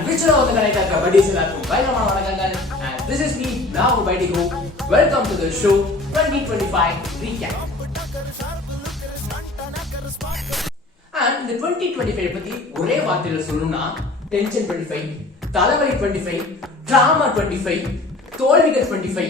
and which are all the connected kabaddi எல்லாருக்கும் பயங்கரமான வணக்கங்கள். And this is me now Baidigo. Welcome to the show 2025 recap. And இந்த 2025 பத்தி ஒரே வார்த்தையில சொல்லணும்னா டென்ஷன் 25, தலைவலி 25, டிராமா 25, தோல்விகள் 25,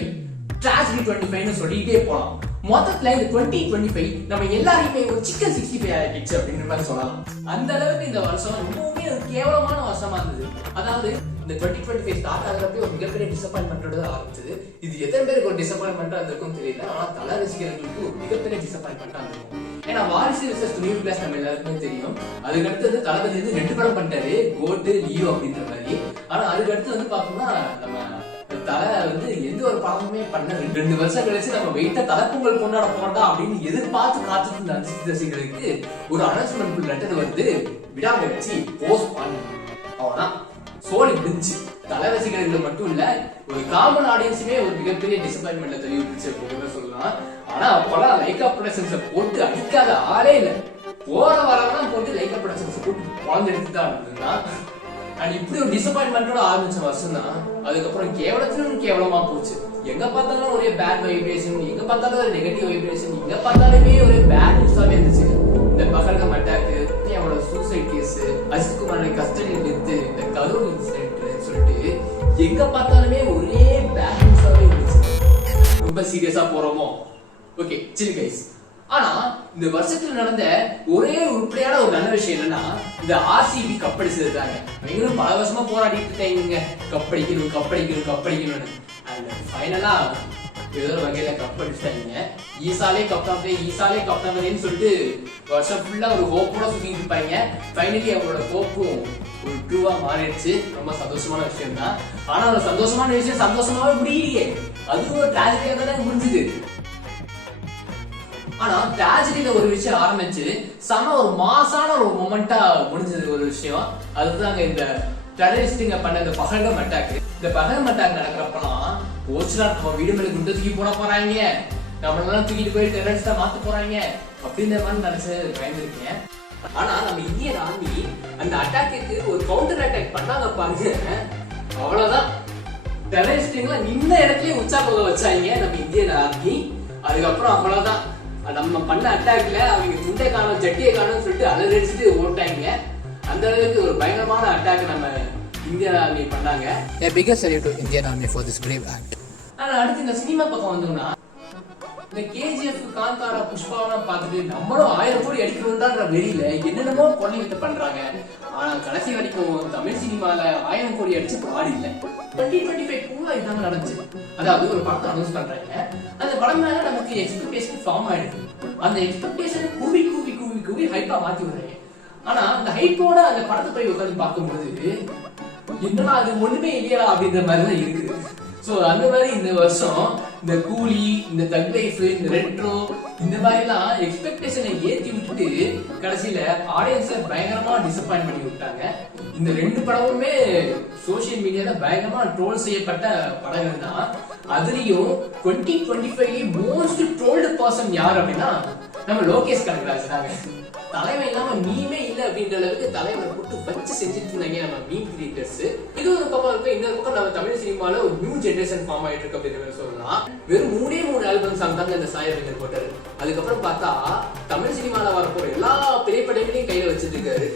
tragedy 25 னு சொல்லிட்டே போலாம். மொத்தத்துல இந்த 2025 நம்ம எல்லாரையுமே ஒரு சிக்கன் 65 ஆகிடுச்சு அப்படின்ற மாதிரி சொல்லலாம். அந்த அளவுக்கு இந்த வருஷம் ரொம்பவுமே கேவலமான வருஷமா இருந்தது. அதாவது இந்த 2025 ஸ்டார்ட் ஆகிறப்பே ஒரு மிகப்பெரிய டிசப்பாயின்மெண்டோட ஆரம்பிச்சது. இது எத்தனை பேருக்கு ஒரு டிசப்பாயின்மெண்டா இருந்திருக்கும் தெரியல. ஆனா தல ரசிகர்களுக்கு ஒரு மிகப்பெரிய டிசப்பாயின்மெண்டா இருந்திருக்கும். ஏன்னா வாரிசு விசஸ் துணிவு கிளாஸ் நம்ம எல்லாருக்குமே தெரியும். அதுக்கு அடுத்து தளபதி வந்து 2 படம் பண்ணிட்டாரு, கோட்டு லியோ அப்படின்ற மாதிரி. ஆனா அதுக்கு அடுத்து வந்து பாத்தோம்னா நம்ம தலை வந்து எந்த ஒரு படமுமே பண்ண 2 வருஷம் கழிச்சு நம்ம வெயிட்ட தலைப்பொங்கல் கொண்டாட போறதா அப்படின்னு எதிர்பார்த்து காத்துட்டு இருந்த ரசிகர்களுக்கு ஒரு அனௌன்ஸ்மெண்ட் லெட்டர் வந்து விடாமுயற்சி போஸ்ட் பண்ண அவ்வளவுதான் சோழி முடிஞ்சு. தலை ரசிகர்கள் மட்டும் இல்ல, ஒரு காமன் ஆடியன்ஸுமே ஒரு மிகப்பெரிய டிசப்பாயின்மெண்ட்ல தெரிவிச்சு அப்படின்னு சொல்லலாம். ஆனா அப்பெல்லாம் லைகா ப்ரொடக்ஷன்ஸை போட்டு அடிக்காத ஆளே இல்லை. போற வரலாம் போட்டு லைகா ப்ரொடக்ஷன்ஸ் போட்டு குழந்தை எடுத்துதான் இருந்ததுன்னா அண்ட் இப்படி ஒரு டிசப்பாயின்மெண்டோட ஆரம்பிச்ச வருஷம் தான். அதுக்கப்புறம் கேவலத்திலும் கேவலமா போச்சு. எங்க பார்த்தாலும் ஒரே பேட் வைப்ரேஷன், எங்க பார்த்தாலும் ஒரு நெகட்டிவ் வைப்ரேஷன், எங்க பார்த்தாலுமே ஒரு பேட் நியூஸாவே இருந்துச்சு. இந்த பகல்கம் அட்டாக்கு, அவளோட சூசைட் கேஸ், அஜித் குமாரோட கஸ்டடி டெத்து, இந்த கரூர் இன்சிடென்ட் சொல்லிட்டு எங்க பார்த்தாலுமே ஒரே பேட் நியூஸாவே இருந்துச்சு. ரொம்ப சீரியஸா போறோமோ? Okay chill guys. ஆனா இந்த வருஷத்துல நடந்த ஒரே உருப்படியான ஒரு நல்ல விஷயம் என்னன்னா இந்த ஆர்சிபி கப்படிச்சதுதாங்க. நீங்களும் பல வருஷமா போராடிட்டு இருக்காங்க கப்படிக்கணும் கப்படிக்கணும் கப்படிக்கணும்னு. அண்ட் ஃபைனலா ஏதோ ஒரு வகையில கப்படிச்சிட்டாங்க. ஈசாலே கப்தாமேன்னு சொல்லிட்டு வருஷம் ஃபுல்லா ஒரு ஹோப்போட சுத்திட்டு இருப்பாங்க. ஃபைனலி அவங்களோட ஹோப்பும் ஒரு ட்ரூவா மாறிடுச்சு. ரொம்ப சந்தோஷமான விஷயம் தான். ஆனா ஒரு சந்தோஷமான விஷயம் சந்தோஷமாவே முடியலையே, அதுவும் ஒரு டிராஜடியா தான் முடிஞ்சுது. ஆனா டிராஜடியில ஒரு விஷயம் ஆரம்பிச்சு செம ஒரு மாசான ஒரு மொமெண்டா முடிஞ்சது ஒரு விஷயம். அதுதாங்க இந்த டெரரிஸ்டுங்க பண்ண இந்த பகல்கம் அட்டாக். இந்த பகல்கம் அட்டாக் நடக்கிறப்பலாம் போச்சுனா நம்ம வீடு மேல குண்டு தூக்கி போட போறாங்க, நம்மளெல்லாம் தூக்கிட்டு போய் டெரரிஸ்டா மாத்த போறாங்க அப்படின்ற மாதிரி நினைச்சு பயந்துருக்கேன். ஆனா நம்ம இந்தியன் ஆர்மி அந்த அட்டாக்கு ஒரு கவுண்டர் அட்டாக் பண்ணாங்க பாருங்க. அவ்வளவுதான், டெரரிஸ்டுங்களை நின்ன இடத்துலயே உற்சாகம் வச்சாங்க நம்ம இந்தியன் ஆர்மி. அதுக்கப்புறம் அவ்வளவுதான், நம்ம பண்ண அட்டாக்ல அவங்க துண்டை காணும் ஜட்டியை காணும்னு சொல்லிட்டு அலறடிச்சுட்டு ஓட்டாங்க. அந்த அளவுக்கு ஒரு பயங்கரமான அட்டாக் நம்ம இந்தியன் ஆர்மி பண்ணாங்க. A biggest salute to Indian Army for this brave act. ஆனா அடுத்து இந்த சினிமா பக்கம் வந்தோம்னா இந்த KGF, காந்தாரா, புஷ்பாவெல்லாம் பார்த்துட்டு நம்மளும் 1000 கோடி அடிக்கணும்ன்ற வெளியில என்னென்னமோ கொள்ளைகிட்ட பண்றாங்க. ஆனா கடைசி வரைக்கும் தமிழ் சினிமால 1000 கோடி அடிச்சு பாடி இல்லை. 2025 பூரா இதாங்க நடந்துச்சு. அதாவது ஒரு படத்தை அனௌன்ஸ் பண்றாங்க, அந்த படம் மேல நமக்கு எக்ஸ்பெக்டேஷன் ஃபார்ம் ஆயிடுது. அந்த எக்ஸ்பெக்டேஷன் கூவி கூவி கூவி கூவி ஹைப்பா மாத்தி விடுறாங்க. ஆனா அந்த ஹைப்போட அந்த படத்தை போய் உட்காந்து பார்க்கும்போது என்னன்னா அது ஒண்ணுமே இல்லையா அப்படின்ற மாதிரி தான் இருக்குது. சோ அந்த மாதிரி இந்த வருஷம் இந்த கூலி, இந்த தக் லைஃப், இந்த ரெட்ரோ, இந்த மாதிரி எல்லாம் எக்ஸ்பெக்டேஷனை ஏத்தி விட்டுட்டு கடைசியில ஆடியன்ஸை பயங்கரமா டிசப்பாயின்ட் பண்ணி விட்டாங்க. இந்த 2 படமுமே சோசியல் மீடியால பயங்கரமா ட்ரோல் செய்யப்பட்ட படங்கள் தான். அதுலயும் 2025 மோஸ்ட் ட்ரோல்டு பர்சன் யார் அப்படின்னா நம்ம லோகேஷ் கனகராஜ் தாங்க. தலைவன் இல்லாம மீமே இல்ல அப்படின்ற அளவுக்கு தலைவனை போட்டு வச்சு செஞ்சுட்டு இருந்தாங்க நம்ம மீம் கிரியேட்டர்ஸ். இது ஒரு பக்கம் இருக்கு. இன்னொரு பக்கம் நம்ம தமிழ் சினிமால ஒரு நியூ ஜெனரேஷன் ஃபார்ம் ஆயிட்டு இருக்கு அப்படின்னு சொல்லலாம். வெறும் 3 ஆல்பம் சாங் தாங்க இந்த சாயரவிந்தர் போட்டாரு. அதுக்கப்புறம் பார்த்தா தமிழ் சினிமால வரப்போற எல்லா திரைப்படங்களையும் கையில வச்சிட்டு இருக்காரு.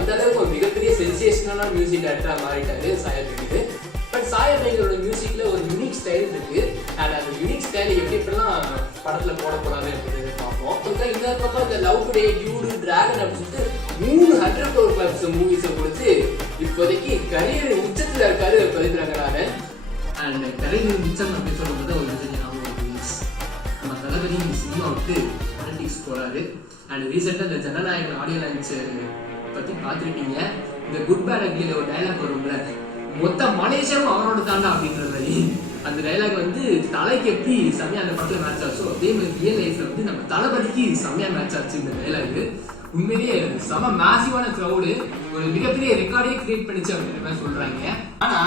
அந்த அளவுக்கு ஒரு மிகப்பெரிய சென்சேஷனலான மியூசிக் டைரக்டரா மாறிட்டாரு சாயரவிந்தர். பட் சாயரவிந்தரோட மியூசிக்ல ஒரு யூனிக் ஸ்டைல் இருக்கு. அண்ட் அந்த யூனிக் ஸ்டைலை எப்படிலாம் படத்துல போட போறாரு அப்படின்னு பார்ப்போம். இன்னொரு பக்கம் இந்த லவ் டுடே, டியூடு, டிராகன் அப்படின்னு சொல்லிட்டு 300 crore plus மூவிஸை கொடுத்து இப்போதைக்கு கரியர் உச்சத்துல இருக்காரு பதிக்கிறாங்க. அண்ட் கரியர் உச்சம் அப்படின்னு சொல்லும்போது ஒரு நம்ம தளபதி சினிமா விட்டு பாலிடிக்ஸ் போறாரு. அண்ட் ரீசெண்டா இந்த ஜனநாயகன் ஆடியோ லான்ச் பத்தி பார்த்துருக்கீங்க. இந்த குட் பேட் அக்லியில ஒரு டைலாக் வரும்ல, மொத்த மலேசியாவும் அவரோட தாண்டா அப்படின்ற மாதிரி. அந்த டைலாக் வந்து தலைக்கு எப்படி செம்மையா அந்த படத்துல மேட்ச் ஆச்சோ அதே மாதிரி ரியல் லைஃப்ல வந்து நம்ம தளபதிக்கு செம்மையா மேட்ச் ஆச்சு இந்த டைலாக். உண்மையிலேயே செம மேசிவான கிரௌடு, ஒரு மிகப்பெரிய ரெக்கார்டே கிரியேட் பண்ணிச்சு அப்படின்ற மாதிரி சொல்றாங்க. ஆனா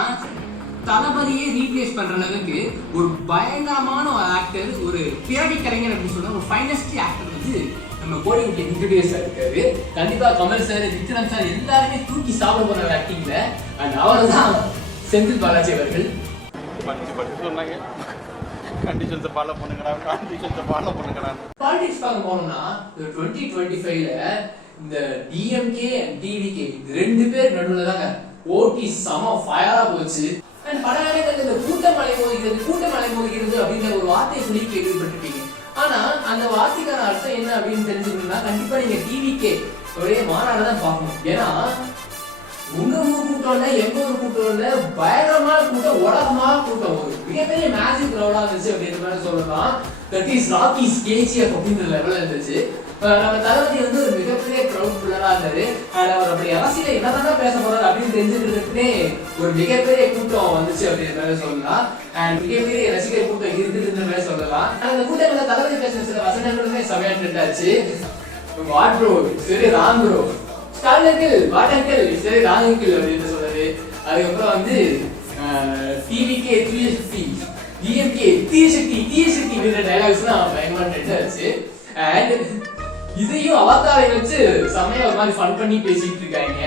தளபதியே ரீப்ளேஸ் பண்ற அளவுக்கு ஒரு பயங்கரமான ஒரு ஆக்டர், ஒரு பிறவி கலைஞர் அப்படின்னு சொல்ற ஒரு ஃபைனஸ்ட் ஆக்டர் வந்து நம்ம கோடிக்குட்டி இன்ட்ரோடியூஸ் இருக்காரு. கண்டிப்பா கமல் சார், விக்ரம் சார் எல்லாருமே தூக்கி சாப்பிட போற ஆக்டிங்ல அண்ட் அவர்தான் செந்தில் பாலாஜி அவர்கள். சொன்னாங்க கண்டிஷன்ஸ் ஃபாலோ பண்ணுங்கடா, கண்டிஷன்ஸ் ஃபாலோ பண்ணுங்கடா. பாலிடிக்ஸ் பார்க்க போனோம்னா 2025ல இந்த டிஎம்கே அண்ட் டிவிகே ரெண்டு பேர் நடுவுல தாங்க ஓட்டி சம ஃபயரா போச்சு. அண்ட் பல நேரங்கள்ல இந்த கூட்டம் மலை மோதுகிறது அப்படின்ற ஒரு வார்த்தையை சொல்லி கேள்விப்பட்டிருப்பீங்க. ஆனா அந்த வார்த்தைக்கான அர்த்தம் என்ன அப்படின்னு தெரிஞ்சுக்கணும்னா கண்டிப்பா நீங்க டிவிகே ஒரே மாநாடு தான் பார்க்கணும். ஏன்னா உங்க ஊர் கூட்டம் இல்ல, எங்க ஊர் கூட்டம் இல்ல, பயங்கரமான கூட்டம், உலகமான கூட்டம், ஒரு மிகப்பெரிய மேஜிக் கிரௌடா இருந்துச்சு அப்படின்ற மாதிரி சொல்லலாம். தட் இஸ் ராக்கிஸ் கேஜிஎஃப் அப்படின்ற லெவல்ல இருந்துச்சு. நம்ம தளபதி வந்து ஒரு மிகப்பெரிய கிரௌட் ஃபுல்லரா இருந்தாரு. அவர் அப்படி அரசியல என்னதான் பேச போறாரு அப்படின்னு தெரிஞ்சுக்கிறதுக்குன்னே ஒரு மிகப்பெரிய கூட்டம் வந்துச்சு அப்படின்ற மாதிரி சொல்லலாம். அண்ட் மிகப்பெரிய ரசிகர் கூட்டம் இருக்குதுன்ற மாதிரி சொல்லலாம். அந்த கூட்டங்கள்ல தளபதி பேசின சில வசனங்களுமே செமையா ட்ரெண்ட் ஆச்சு. வாட் ப்ரோ, சரி ராங் ப்ரோ, ஸ்டாலின்கில் வாட்டங்கில் சரி ராங்கில் அப்படின்னு சொல்றாரு. அதுக்கப்புறம் வந்து டிவிகே தீயசக்தி, டிஎம்கே தீயசக்தி அப்படின்ற டைலாக்ஸ்லாம் பயங்கரமா ட்ரெண்ட் ஆச்சு. அண்ட் இதையும் அவதாரை வச்சு செமையா ஒரு மாதிரி ஃபன் பண்ணி பேசிட்டு இருக்காங்க.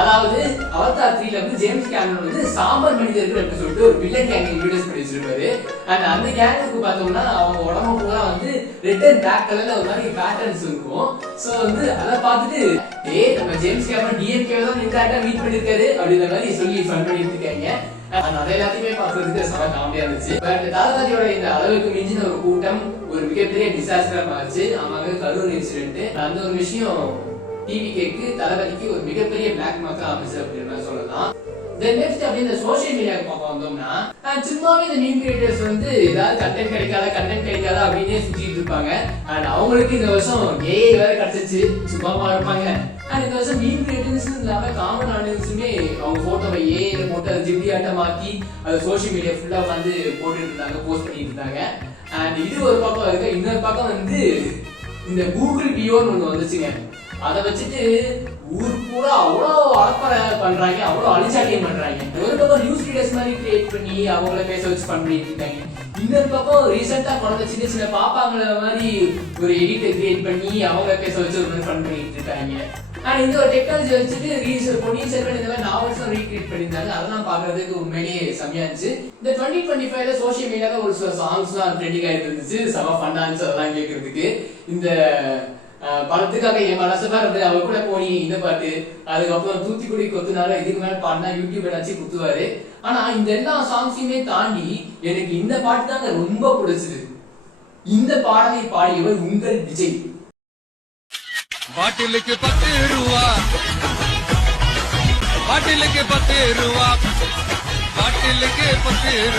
அதாவது அவதார் 3ல வந்து ஜேம்ஸ் கேமரன் வந்து சாம்பல் மனிதர்கள் அப்படின்னு சொல்லிட்டு ஒரு வில்லன் கேங் இன்ட்ரோடியூஸ் பண்ணி வச்சிருப்பாரு. அண்ட் அந்த கேங்குக்கு பார்த்தோம்னா அவங்க உடம்பு பூரா வந்து ரெட் அண்ட் பிளாக் கலர்ல ஒரு மாதிரி பேட்டர்ன்ஸ் இருக்கும். சோ வந்து அதை பார்த்துட்டு நம்ம ஜேம்ஸ் கேமரன் டிஎம்கே தான் இன்டராக்டா மீட் பண்ணிருக்காரு அப்படின்ற மாதிரி சொல்லி ஃபன் பண்ணிட்டு இருக்காங்க. அது எல்லாத்தையுமே பார்க்கறதுக்கு செம காமெடியா இருந்துச்சு. பட் தளபதியோட இந்த அளவுக்கு மிஞ்சின ஒரு கூட்டம் ஒரு மிகப்பெரிய டிசாஸ்டரா மாறிச்சு. ஆமாங்க, கரூர் இன்சிடென்ட். அந்த ஒரு விஷயம் டிவிகேக்கு தளபதிக்கு ஒரு மிகப்பெரிய பிளாக் மார்க்கா அமைச்சு அப்படின்னு சொல்லலாம். தென் நெக்ஸ்ட் அப்படி இந்த சோஷியல் மீடியாக்கு பார்க்க வந்தோம்னா சும்மாவே இந்த மீம் கிரியேட்டர்ஸ் வந்து ஏதாவது கண்டென்ட் கிடைக்காதா அப்படின்னே சுத்திட்டு இருப்பாங்க. அண்ட் அவங்களுக்கு இந்த வருஷம் ஏஐ வேற கிடைச்சிச்சு, சும்மாவா இருப்பாங்க. அண்ட் இந்த வருஷம் மீம் கிரியேட்டர்ஸ் இல்லாம காமன் ஆடியன்ஸுமே அவங்க போட்டோவை ஏஐல போட்டு அதை ஜிப்டியாட்ட மாத்தி அதை சோஷியல் மீடியா ஃபுல்லா வந்து போட்டுட்டு இருந்தாங்க, போஸ்ட் பண்ணிட்டு இருந்தாங்க. அண்ட் இது ஒரு பக்கம் இருக்கு. இன்னொரு பக்கம் வந்து இந்த கூகுள் வியோன்னு ஒண்ணு வந்துச்சுங்க. அதை வச்சுட்டு ஊர் பூரா அவ்வளோ அலப்பறை பண்றாங்க, அவ்வளோ அழிச்சாட்டியம் பண்றாங்க. ஒரு பக்கம் நியூஸ் ரீடர்ஸ் மாதிரி கிரியேட் பண்ணி அவங்கள பேச வச்சு பண்ணிட்டு இருக்காங்க. இன்னொரு பக்கம் ரீசெண்டா குழந்தை சின்ன பாப்பாங்கள மாதிரி ஒரு எடிட்டை கிரியேட் பண்ணி அவங்க பேச வச்சு ஒரு மாதிரி ஃபன் பண்ணிட்டு இருக்காங்க. அண்ட் இந்த ஒரு டெக்னாலஜி வச்சுட்டு பொன்னியின் செல்வன் இந்த மாதிரி நாவல்ஸும் ரீக்ரியேட் பண்ணியிருந்தாங்க. அதெல்லாம் பாக்குறதுக்கு உண்மையிலேயே செம்மையா இருந்துச்சு. இந்த 2025ல சோஷியல் மீடியால ஒரு சில சாங்ஸ் தான் ட்ரெண்டிங் ஆயிட்டு இருந்துச்சு. செம ஃபன்னா இருந்துச்சு அதெல்லாம் கேட்கறதுக்கு. இந்த படத்துக்காக என் மனசுமா இருந்து அவர் கூட போனி இந்த பாட்டு, அதுக்கப்புறம் தூத்துக்குடி கொத்துனால இதுக்கு மேல பாடினா யூடியூப் நினைச்சு குத்துவாரு. ஆனா இந்த எல்லா சாங்ஸையுமே தாண்டி எனக்கு இந்த பாட்டு தாங்க ரொம்ப பிடிச்சது. இந்த பாடலை பாடியவர் உங்கள் விஜய். பாட்டிலுக்கு 10 ரூபா, பாட்டிலுக்கு 10 ரூபா, பாட்டிலுக்கு 10 ரூபா.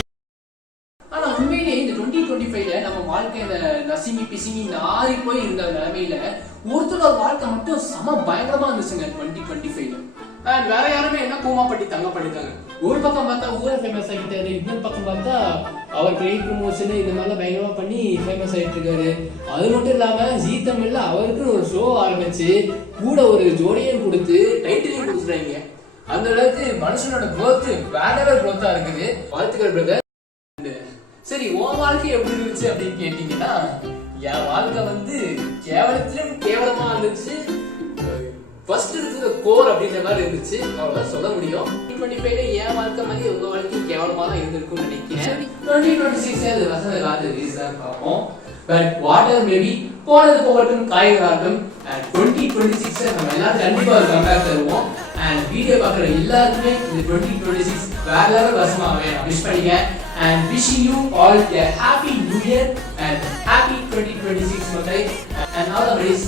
ஆனா உண்மையிலேயே இந்த 2025ல நம்ம வாழ்க்கையில நசுங்கி பிசுங்கி நாரி போய் இருந்த நிலைமையில ஒருத்தரோட வாழ்க்கை மட்டும் சம பயங்கரமா இருந்துச்சுங்க 2025ல. அண்ட் வேற யாருமே என்ன கூமாப்பட்டி தங்கப்பட்டிருக்காங்க. ஒரு பக்கம் பார்த்தா ஊரை ஃபேமஸ் ஆகிட்டாரு, இன்னொரு பக்கம் பார்த்தா அவர் பெயிட் ப்ரமோஷன் இது மாதிரிலாம் பயங்கரமா பண்ணி ஃபேமஸ் ஆகிட்டு இருக்காரு. அது மட்டும் இல்லாம ஜீ தமிழ்ல அவருக்கு ஒரு ஷோ ஆரம்பிச்சு கூட ஒரு ஜோடியும் கொடுத்து டைட்டிலையும் கொடுத்துட்டாங்க. அந்த அளவுக்கு மனுஷனோட growth வேற growth-ஆ இருக்குது. வாழ்த்துக்கள் பிரதர். சரி, உன் வாழ்க்கை எப்படி இருந்துச்சு அப்படின்னு கேட்டீங்கன்னா என் வாழ்க்கை வந்து கேவலத்திலும் கேவலமா இருந்துச்சு. ஃபர்ஸ்ட் இருக்கிற கோர் அப்படின்ற மாதிரி இருந்துச்சு, அவ்வளவுதான் சொல்ல முடியும். 2025ல என் வாழ்க்கை மாதிரி உங்க வாழ்க்கையும் கேவலமா தான் இருந்திருக்கும்னு நினைக்கிறேன். 2026 வசந்த காலத்து ரீசன் பார்ப்போம். பட் வாட்டர் மேபி போனது போகட்டும், காய்கறாட்டும். அண்ட் 2026 நம்ம எல்லாரும் கண்டிப்பா ஒரு கம்பேர் தருவோம். அண்ட் வீடியோ பார்க்குற எல்லாருக்குமே இந்த 2026 வேற லெவல் வருஷமா விஷ் பண்ணிக்க. And wishing you all a happy new year and happy 2026 மக்களே. And always